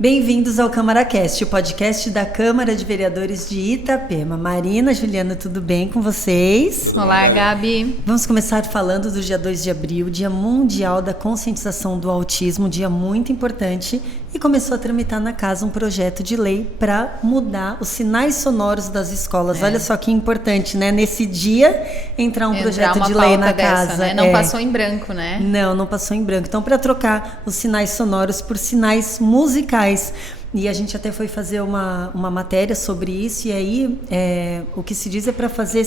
Bem-vindos ao CâmaraCast, o podcast da Câmara de Vereadores de Itapema. Marina, Juliana, tudo bem com vocês? Olá, Gabi. Vamos começar falando do dia 2 de abril, Dia Mundial da Conscientização do Autismo, um dia muito importante, e começou a tramitar na casa um projeto de lei para mudar os sinais sonoros das escolas. Olha só que importante, né? Nesse dia, entrar um projeto de lei na casa. Né? Não passou em branco, né? Não passou em branco. Então, para trocar os sinais sonoros por sinais musicais. E a gente até foi fazer uma matéria sobre isso, e aí o que se diz é para fazer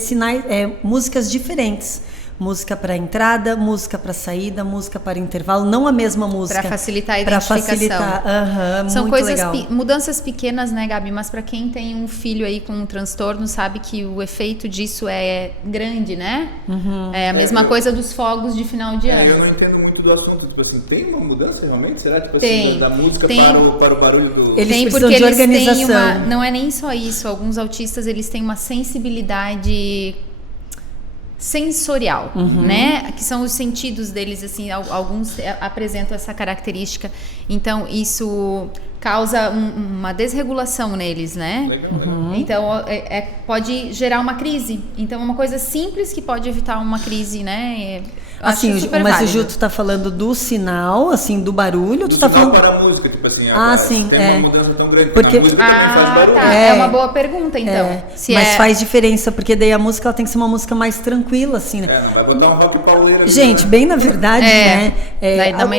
músicas diferentes. Música para entrada, música para saída, música para intervalo, não a mesma música. Para facilitar a identificação. São muito coisas, legal. Mudanças pequenas, né, Gabi? Mas para quem tem um filho aí com um transtorno, sabe que o efeito disso é grande, né? Uhum. É a mesma coisa dos fogos de final de ano. Eu não entendo muito do assunto. Tipo assim, tem uma mudança realmente? Será? Tipo tem, assim, da música tem. Para o barulho do... Eles tem, precisam porque de eles organização. têm não é nem só isso. Alguns autistas, eles têm uma sensibilidade sensorial, né? Que são os sentidos deles, assim, alguns apresentam essa característica. Então, isso causa uma desregulação neles, né? Legal. Então, pode gerar uma crise. Então, é uma coisa simples que pode evitar uma crise, né? Assim, mas o Ju, tu tá falando do sinal, assim, do barulho, tu tá falando para a música, tipo assim, sim, tem uma mudança tão grande, porque a música também faz barulho. Tá. É uma boa pergunta, então. Mas faz diferença, porque daí a música ela tem que ser uma música mais tranquila, assim, né? Não vai botar um rock pauleiro. Gente, bem na verdade, né?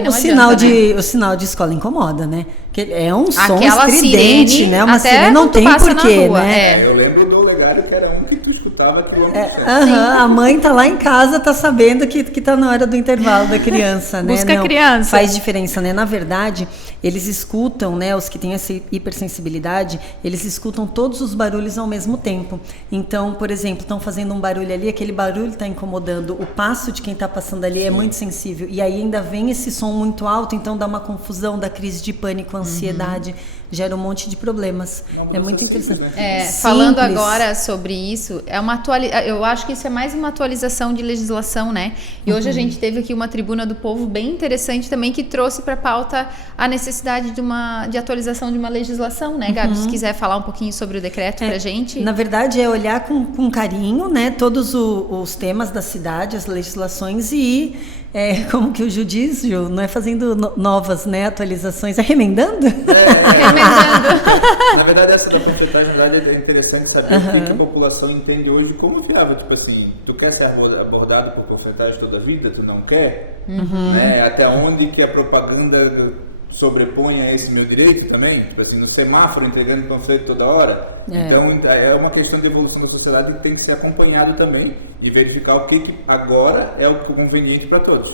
O sinal de escola incomoda, né? Que é um som aquela estridente, sirene, né? Uma até sirene não tem porquê, né? Eu lembro do Legário que era um que tu escutava quilômetros. A mãe tá lá em casa, tá sabendo que tá na hora do intervalo da criança, né? Busca a criança. Faz diferença, né? Na verdade, eles escutam, né? Os que têm essa hipersensibilidade, eles escutam todos os barulhos ao mesmo tempo. Então, por exemplo, estão fazendo um barulho ali, aquele barulho está incomodando. O passo de quem está passando ali é muito sensível. E aí ainda vem esse som muito alto, então dá uma confusão, dá crise de pânico, ansiedade, gera um monte de problemas. É muito interessante. Falando agora sobre isso, eu acho que isso é mais uma atualização de legislação, né? E hoje a gente teve aqui uma tribuna do povo bem interessante também, que trouxe para a pauta a necessidade de atualização de uma legislação, né, Gabi? Se quiser falar um pouquinho sobre o decreto pra gente. Na verdade, é olhar com carinho, né, todos os temas da cidade, as legislações e como que o Ju diz, Ju, não é fazendo novas, né, atualizações, é remendando? Remendando. Na verdade, essa da panfletagem, na verdade, é interessante saber o que a população entende hoje como viável. Tipo assim, tu quer ser abordado por panfletagem toda a vida, tu não quer? Né? Até onde que a propaganda sobrepõe a esse meu direito também? Tipo assim, no semáforo entregando panfleto toda hora. Então, é uma questão de evolução da sociedade que tem que ser acompanhado também e verificar o que agora é o conveniente para todos.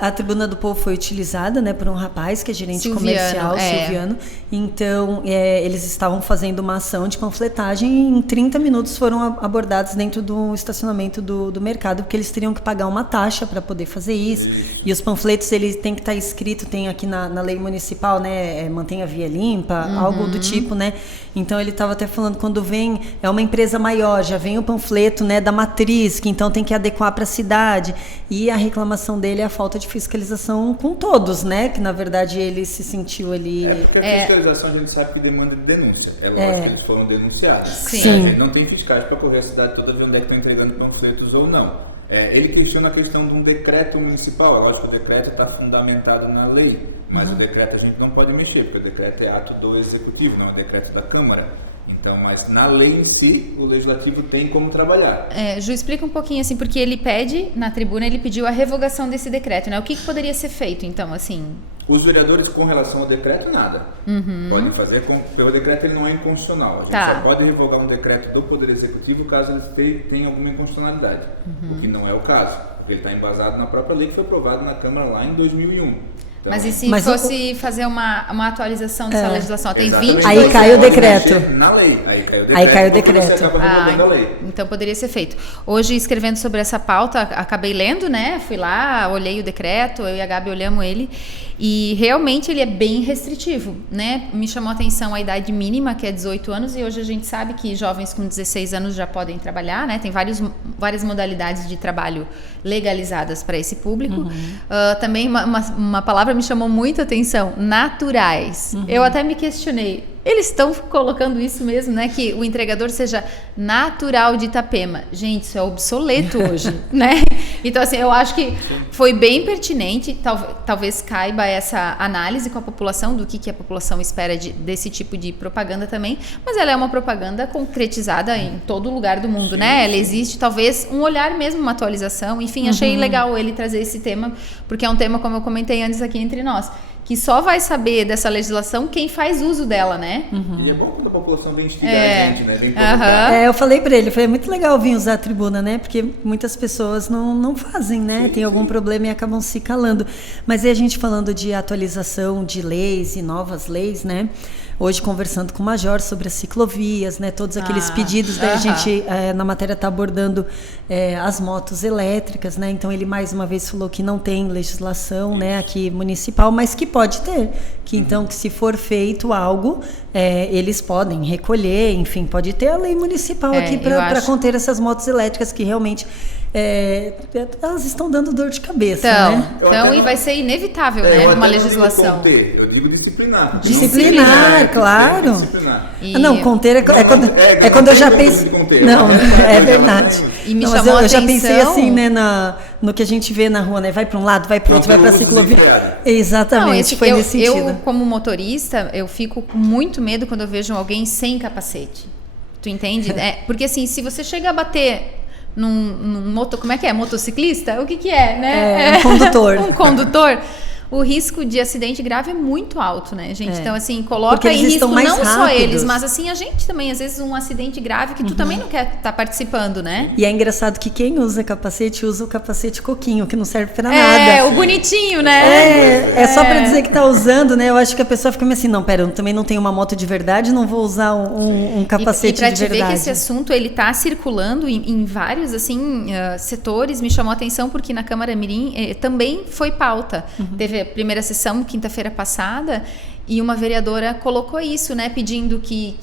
A Tribuna do Povo foi utilizada, né, por um rapaz que é gerente comercial, Silviano. Então, eles estavam fazendo uma ação de panfletagem e em 30 minutos foram abordados dentro do estacionamento do mercado, porque eles teriam que pagar uma taxa para poder fazer isso. E os panfletos, eles têm que estar escrito, tem aqui na lei municipal, né, mantenha a via limpa, algo do tipo, né? Então, ele estava até falando, quando vem, é uma empresa maior, já vem o panfleto, né, da matriz, que então tem que adequar para a cidade. E a reclamação dele é a falta de fiscalização com todos, né? Que, na verdade, ele se sentiu ali... Porque a fiscalização a gente sabe que demanda de denúncia. É lógico que eles foram denunciados. Sim. A gente não tem fiscais para correr a cidade toda ver onde é que estão entregando panfletos ou não. Ele questiona a questão de um decreto municipal. É lógico que o decreto está fundamentado na lei, mas o decreto a gente não pode mexer, porque o decreto é ato do executivo, não é o decreto da Câmara. Então, mas na lei em si, o legislativo tem como trabalhar. Ju, explica um pouquinho assim, porque ele na tribuna, ele pediu a revogação desse decreto, né? O que poderia ser feito, então, assim? Os vereadores, com relação ao decreto, nada. Podem fazer, pelo decreto ele não é inconstitucional. A gente só pode revogar um decreto do Poder Executivo caso ele tenha alguma inconstitucionalidade, o que não é o caso, porque ele está embasado na própria lei que foi aprovada na Câmara lá em 2001. Então, mas e se fosse fazer uma atualização dessa legislação? Tem 22 Aí cai o decreto. Na lei. Aí cai o decreto. Você acaba revogando a lei. Então poderia ser feito. Hoje, escrevendo sobre essa pauta, acabei lendo, né? Fui lá, olhei o decreto, eu e a Gabi olhamos ele. E realmente ele é bem restritivo, né? Me chamou a atenção a idade mínima, que é 18 anos, e hoje a gente sabe que jovens com 16 anos já podem trabalhar, né? Tem várias modalidades de trabalho legalizadas para esse público. Também uma palavra palavra me chamou muito a atenção, naturais. Eu até me questionei, eles estão colocando isso mesmo, né? Que o entregador seja natural de Itapema. Gente, isso é obsoleto hoje, né? Então, assim, eu acho que foi bem pertinente, talvez caiba essa análise com a população, do que a população espera desse tipo de propaganda também, mas ela é uma propaganda concretizada em todo lugar do mundo, né? Ela existe, talvez, um olhar mesmo, uma atualização, enfim, achei legal ele trazer esse tema, porque é um tema, como eu comentei antes aqui entre nós, que só vai saber dessa legislação quem faz uso dela, né? E é bom quando a população vem instigar a gente, né? Vem perguntar. Eu falei pra ele, foi muito legal vir usar a tribuna, né? Porque muitas pessoas não fazem, né? Tem algum problema e acabam se calando. Mas aí a gente falando de atualização de leis e novas leis, né? Hoje conversando com o Major sobre as ciclovias, né? Todos aqueles pedidos, daí a gente na matéria está abordando as motos elétricas, né? Então ele mais uma vez falou que não tem legislação, né, aqui municipal, mas que pode ter, que então que se for feito algo, eles podem recolher, enfim, pode ter a lei municipal aqui para conter essas motos elétricas que realmente elas estão dando dor de cabeça, né? Então, e vai ser inevitável, né? Uma legislação. Conter, eu digo disciplinar. Disciplinar, claro. Disciplinar. Não, conter é quando eu já penso. Não, é verdade. E me chamou a atenção. Eu já pensei assim, né, no que a gente vê na rua, né? Vai para um lado, vai para o outro, vai para a ciclovia. Exatamente, foi nesse sentido. Eu, como motorista, eu fico com muito medo quando eu vejo alguém sem capacete. Tu entende? Porque assim, se você chega a bater como é que é? Motociclista? O que é, né? Um condutor. Um condutor. O risco de acidente grave é muito alto, né, gente? Então, assim, coloca em risco não só eles, mas assim, a gente também, às vezes, um acidente grave que tu também não quer estar participando, né? E é engraçado que quem usa capacete, usa o capacete coquinho, que não serve pra nada. O bonitinho, né? É só pra dizer que tá usando, né? Eu acho que a pessoa fica meio assim, não, pera, eu também não tenho uma moto de verdade, não vou usar um capacete de verdade. E pra te ver que esse assunto, ele tá circulando em vários, assim, setores, me chamou a atenção, porque na Câmara Mirim também foi pauta. Teve a primeira sessão, quinta-feira passada, e uma vereadora colocou isso, né, pedindo que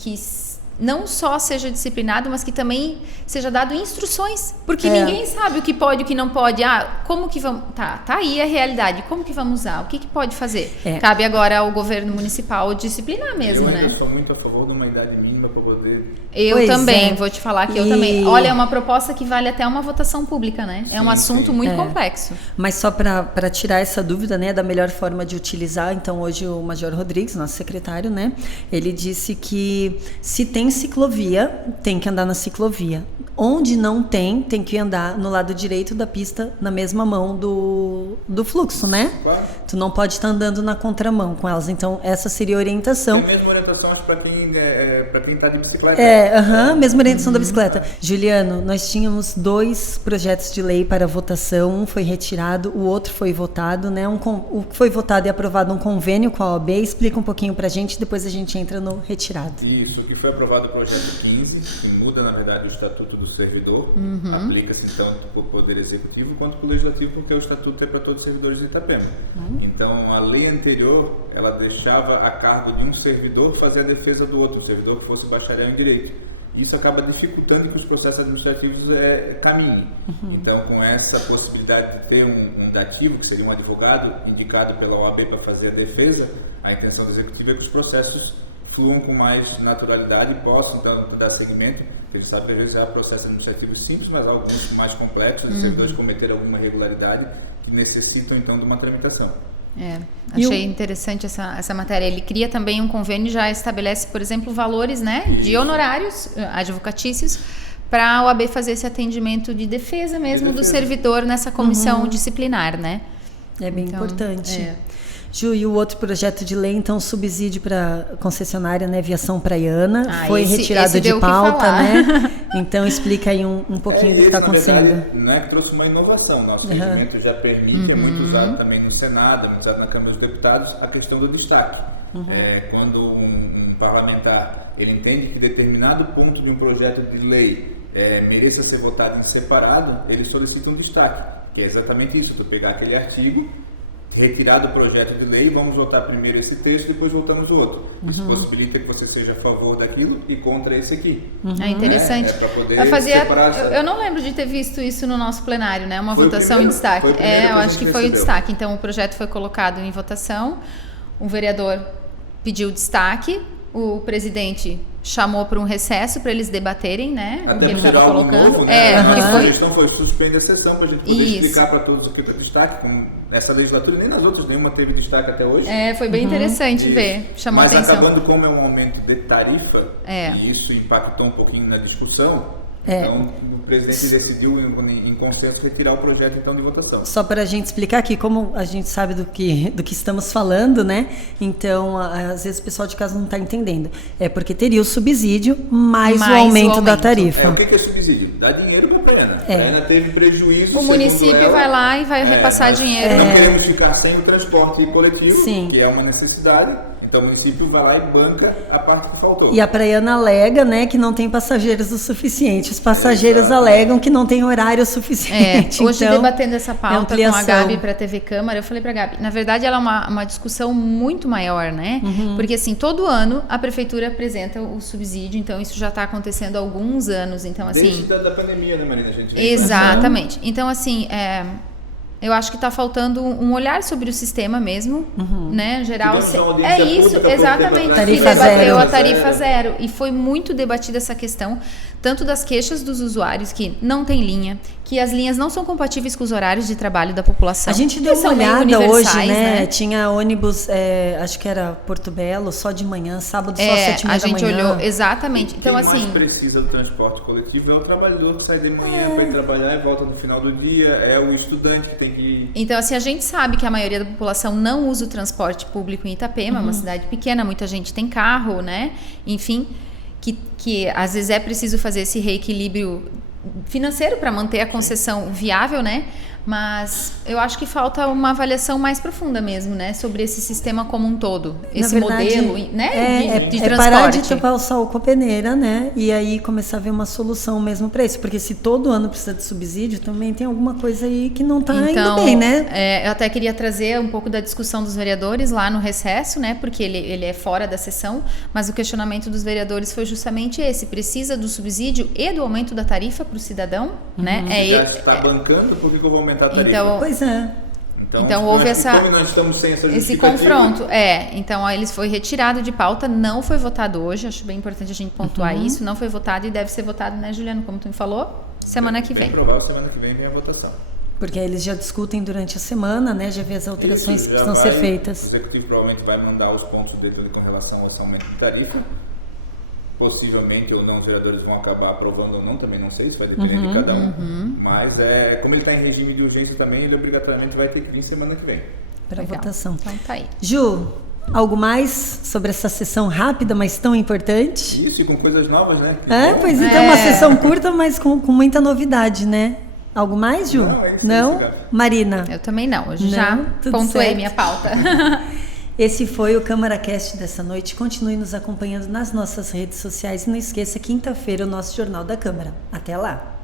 não só seja disciplinado, mas que também seja dado instruções, porque ninguém sabe o que pode e o que não pode. Como que vamos... Tá aí a realidade, como que vamos usar? O que pode fazer? Cabe agora ao governo municipal disciplinar mesmo, né? Eu sou muito a favor de uma idade mínima para poder... Eu também, vou te falar que eu também. Olha, é uma proposta que vale até uma votação pública, né? É um assunto muito complexo. Mas só para tirar essa dúvida, né, da melhor forma de utilizar, então hoje o Major Rodrigues, nosso secretário, né, ele disse que se tem ciclovia, tem que andar na ciclovia. Onde não tem que andar no lado direito da pista, na mesma mão do fluxo, né? Claro. Tu não pode estar andando na contramão com elas. Então, essa seria a orientação. É a mesma orientação, acho, para quem está de bicicleta. Mesma orientação da bicicleta. Juliano, nós tínhamos 2 projetos de lei para votação. Um foi retirado, o outro foi votado, né? O que foi votado e aprovado um convênio com a OAB. Explica um pouquinho para a gente, depois a gente entra no retirado. Isso, que foi aprovado o projeto 15, que muda, na verdade, o Estatuto do Servidor. Aplica-se, então, para o Poder Executivo quanto para o Legislativo, porque o Estatuto é para todos os servidores de Itapema. Então, a lei anterior, ela deixava a cargo de um servidor fazer a defesa do outro, o servidor que fosse bacharel em Direito. Isso acaba dificultando que os processos administrativos caminhem. Então, com essa possibilidade de ter um dativo, que seria um advogado indicado pela OAB para fazer a defesa, a intenção do Executivo é que os processos fluam com mais naturalidade e possam, então, dar seguimento. A gente sabe que às vezes há processos administrativos simples, mas alguns mais complexos, de servidores cometeram alguma irregularidade que necessitam, então, de uma tramitação. Achei interessante essa matéria. Ele cria também um convênio e já estabelece, por exemplo, valores, né, de honorários advocatícios para a OAB fazer esse atendimento de defesa mesmo do servidor nessa comissão disciplinar, né? É bem importante. Ju, e o outro projeto de lei, então, subsídio para concessionária, né, Viação Praiana, foi retirado de pauta, né? Então, explica aí um pouquinho do que está acontecendo. Verdade, não é que trouxe uma inovação, nosso regimento já permite, é muito usado também no Senado, é muito usado na Câmara dos Deputados, a questão do destaque. Quando um parlamentar ele entende que determinado ponto de um projeto de lei mereça ser votado em separado, ele solicita um destaque, que é exatamente isso, tu pegar aquele artigo retirar do projeto de lei, vamos votar primeiro esse texto, depois votamos o outro. Isso possibilita que você seja a favor daquilo e contra esse aqui. É interessante. Para poder separar. Eu não lembro de ter visto isso no nosso plenário, né? Uma foi votação em destaque. Eu acho que foi o recebeu. destaque. Então, o projeto foi colocado em votação, o vereador pediu destaque, o presidente chamou para um recesso para eles debaterem, né? Até o que ele estava colocando. Novo, né? Que A foi. questão foi suspender a sessão para a gente poder explicar para todos o que é destaque. Como essa legislatura, nem nas outras, nenhuma teve destaque até hoje. Foi bem interessante ver. Chamou Mas atenção. acabando como é um aumento de tarifa, e isso impactou um pouquinho na discussão, então o presidente decidiu, em consenso, retirar o projeto então de votação. Só para a gente explicar aqui, como a gente sabe do que estamos falando, né? Então, às vezes o pessoal de casa não está entendendo. É porque teria o subsídio mais o aumento da tarifa. O que é subsídio? Dá dinheiro para a Praiana. A Praiana teve prejuízo. O município vai lá e vai repassar dinheiro. Não queremos ficar sem o transporte coletivo, que é uma necessidade. Então o município vai lá e banca a parte que faltou. E a Praiana alega, né, que não tem passageiros o suficiente. Os passageiros alegam que não tem horário suficiente. Hoje, então, debatendo essa pauta com a Gabi para a TV Câmara, eu falei para a Gabi, na verdade ela é uma discussão muito maior, né? Porque assim, todo ano a prefeitura apresenta o subsídio, então isso já está acontecendo há alguns anos. Então, assim, desde da pandemia, né, Marina? A gente exatamente. Então, assim, eu acho que está faltando um olhar sobre o sistema mesmo, né, geral. É isso, exatamente. Tarifa debateu zero. A tarifa zero. E foi muito debatida essa questão, tanto das queixas dos usuários que não tem linha, que as linhas não são compatíveis com os horários de trabalho da população. A gente deu uma olhada hoje, né? Tinha ônibus, acho que era Porto Belo, só de manhã, sábado só 7h30 da manhã. A gente olhou, exatamente. Então, quem assim, mais precisa do transporte coletivo é o trabalhador que sai de manhã para ir trabalhar e volta no final do dia, é o estudante que tem que ir. Então, assim, a gente sabe que a maioria da população não usa o transporte público em Itapema, é uma cidade pequena, muita gente tem carro, né? Enfim, que às vezes é preciso fazer esse reequilíbrio financeiro para manter a concessão viável, né? Mas eu acho que falta uma avaliação mais profunda mesmo, né? Sobre esse sistema como um todo. Esse modelo, né? De transporte. Parar de tapar o sol com a peneira, né? E aí começar a ver uma solução mesmo para isso. Porque se todo ano precisa de subsídio, também tem alguma coisa aí que não está indo bem, né? Eu até queria trazer um pouco da discussão dos vereadores lá no recesso, né? Porque ele é fora da sessão, mas o questionamento dos vereadores foi justamente esse. Precisa do subsídio e do aumento da tarifa para o cidadão, né? Já está bancando, por que eu vou aumentar a tarifa? Então, pois é. Então houve como nós estamos sem essa esse confronto. Então ele foi retirado de pauta, não foi votado hoje. Acho bem importante a gente pontuar isso. Não foi votado e deve ser votado, né, Juliano? Como tu me falou, semana que vem. Provável, semana que vem a votação. Porque eles já discutem durante a semana, né? Já vê as alterações que precisam ser feitas. O executivo provavelmente vai mandar os pontos dele com relação ao aumento de tarifa. Possivelmente ou não os vereadores vão acabar aprovando ou não, também não sei, isso vai depender de cada um. Mas como ele está em regime de urgência também, ele obrigatoriamente vai ter que vir semana que vem. Para votação. Então tá aí. Ju, algo mais sobre essa sessão rápida, mas tão importante? Isso, e com coisas novas, né? Pois então, uma sessão curta, mas com muita novidade, né? Algo mais, Ju? Não? Marina? Eu também não, hoje já pontuei minha pauta. Esse foi o CâmaraCast dessa noite. Continue nos acompanhando nas nossas redes sociais e não esqueça, quinta-feira, o nosso Jornal da Câmara. Até lá!